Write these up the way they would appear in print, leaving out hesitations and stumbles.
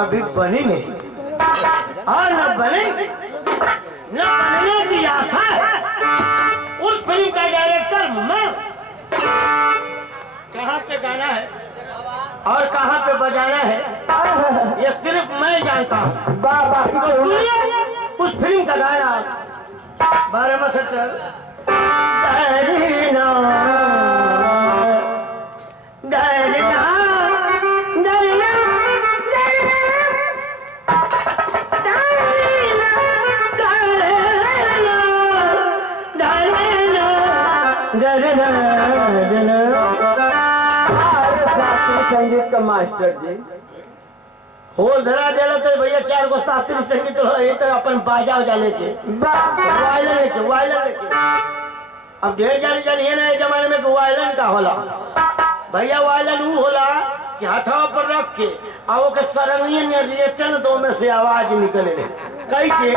अभी बनी नहीं और न बने न बनने की आशा है। उस फिल्म का डायरेक्टर मैं, कहाँ पे गाना है और कहाँ पे बजाना है ये सिर्फ मैं जानता हूँ। तो सुनिए उस फिल्म का गाना 12 मास्टर संगीत का मास्टर जी हो धरा देला तो भैया 4 गो शास्त्रीय संगीत ये तो अपन बाजा उजा लेके वायलिन लेके अब ढेर जानी है ना जमाने में वायलिन का होला भैया। वायलिन वो होला कि हथवा पर रख के और वो के सरंगिया ने रिएक्शन तो में से आवाज निकले कैसे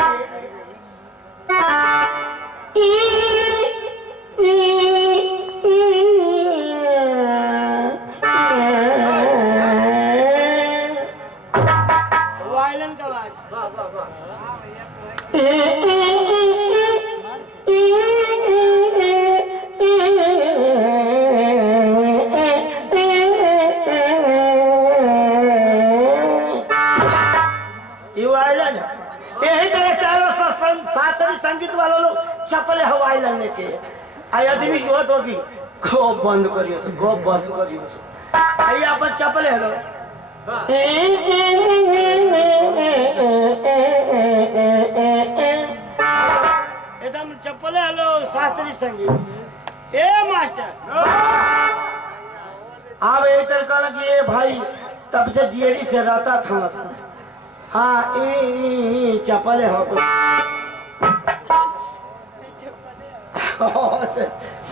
वायलिन का आवाज यही तरह चारों शास्त्रीय संगीत वालों लोग चपले हवाई लड़ने के आदमी जो होगी गो बंद करियो गो बंद करियो आइए अपन चपले हेलो एकदम चपले हेलो शास्त्रीय संगीत ए मास्टर अब एक तरह कि ये भाई तब से डीएडी से रहता था हाँ चपल हो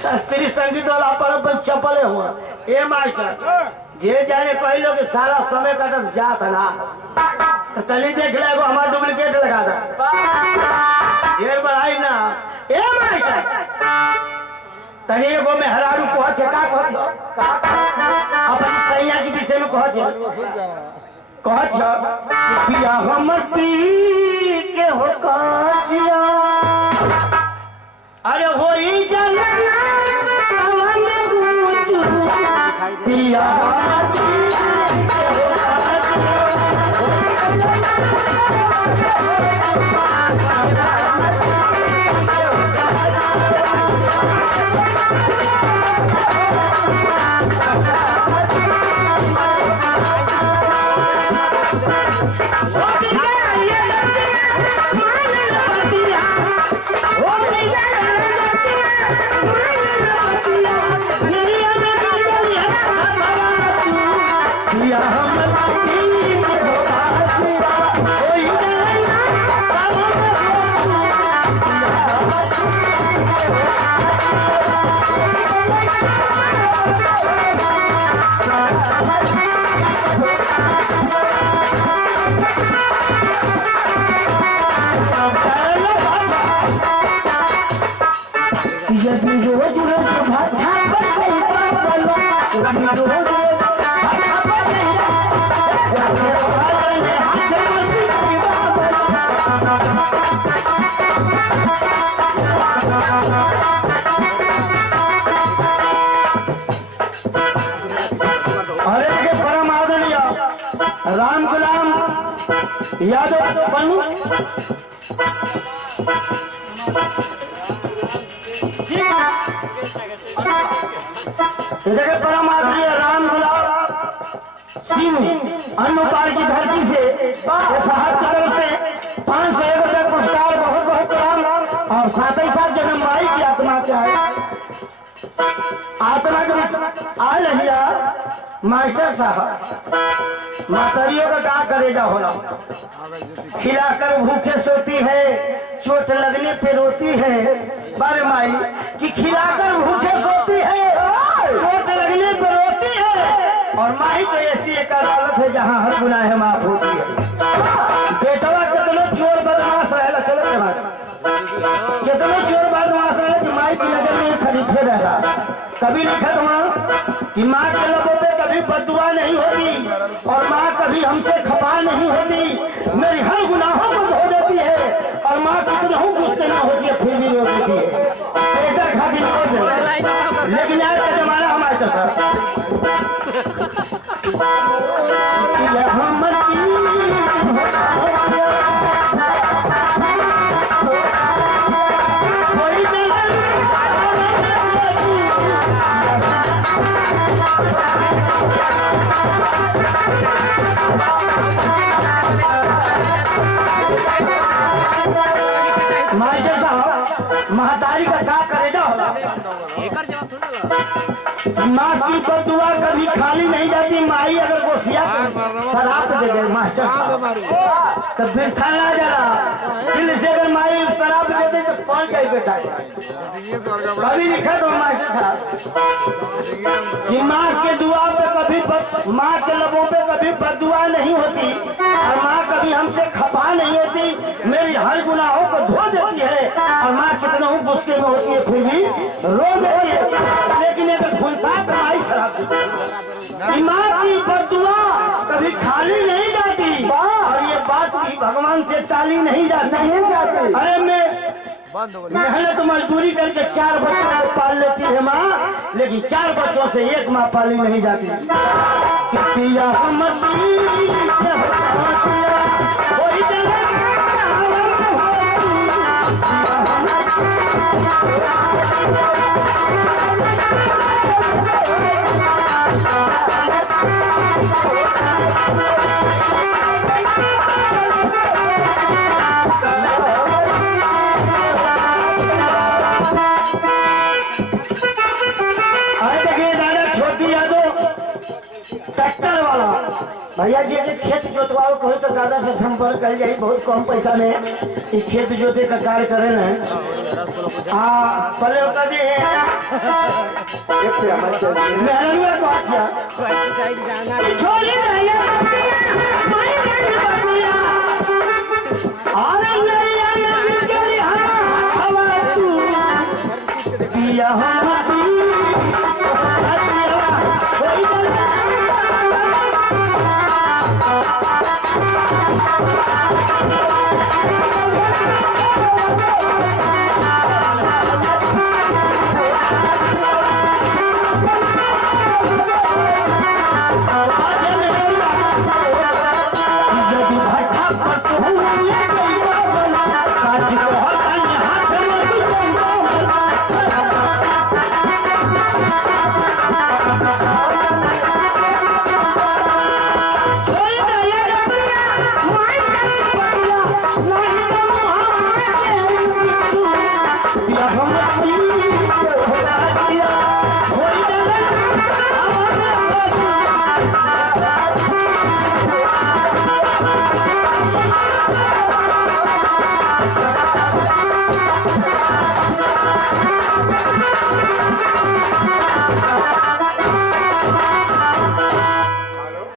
शास्त्रीय संगीत वाला अपन चपले हुआ ए मास्टर जे जाने पहले कि सारा समय कटत जात ना तो तनी देख ले हमारा डुप्लीकेट लगा था ढेर बढ़ाई ना ए मास्टर तनी एगो में हरारू कहत है का कहत है अपन सैया के विषय में कहत है पिया हमर पी के हो काजिया अरे होई जलना पिया राम गुलाम यादव बनू जगह परम आदरणीय राम गुलाम सिंह अन्नपाल की धरती से साहब की तरफ से 501 रुपये पुरस्कार बहुत बहुत प्रणाम और साथ ही साथ जन्म माई की आत्मा क्या है आत्मा के आ रहिया मास्टर साहब मातरियों का क्या करेगा होला खिलाकर भूखे सोती है चोट लगने पे रोती है बारे माई कि खिलाकर भूखे सोती है चोट लगने पे रोती है और माई तो ऐसी एक अदालत है जहाँ हर गुनाह माफ होती है। बेटवा कितने चोर बदमाश रहेला चलो कितने चोर बदमाश रहे कि माई की नजर में शरीफे रहा कभी लिखा वहाँ कि माँ के लोगों पे कभी कभी बददुआ नहीं होती और माँ कभी हमसे खफा नहीं होती। मेरी हर गुनाहों को धो देती है और माँ कितना हूँ गुस्से में होती है फिर भी रो देती है। बेटा खातिर रो दे, लेकिन आज का जमाना हमारे साथ मास्टर साहब महतारी का क्या करेगा होला। माँ की बददुआ कभी खाली नहीं जाती। माई अगर गोसिया शराब दे दे मास्टर साहब तो फिर खाना जा रहा दिल से अगर माई शराब दे दे तो कौन जाए बेटा। कभी लिखा तो मास्टर साहब कि माँ के दुआ पे कभी माँ के लबों पे कभी बददुआ नहीं होती और माँ कभी हमसे खफा नहीं होती। मेरी हर गुनाहों को धो देती है और माँ कितना हूँ गुस्से में होती है फिर भी रो देती है। लेकिन एक खुलसा कमाई खराब माँ की बददुआ कभी खाली नहीं जाती और ये बात भी भगवान से टाली नहीं जाती। अरे मैं मेहनत मजदूरी करके 4 बच्चों को पाल लेती है माँ, लेकिन 4 बच्चों से एक माँ पाली नहीं जाती। भैया जी खेत जोतवाओ कहो तो दादा से संपर्क कर जाए। बहुत कम पैसा में इस खेत जोते का कार्य करे न। हाँ पहले होता दी मेहरनुआ को अच्छा छोड़ी पिया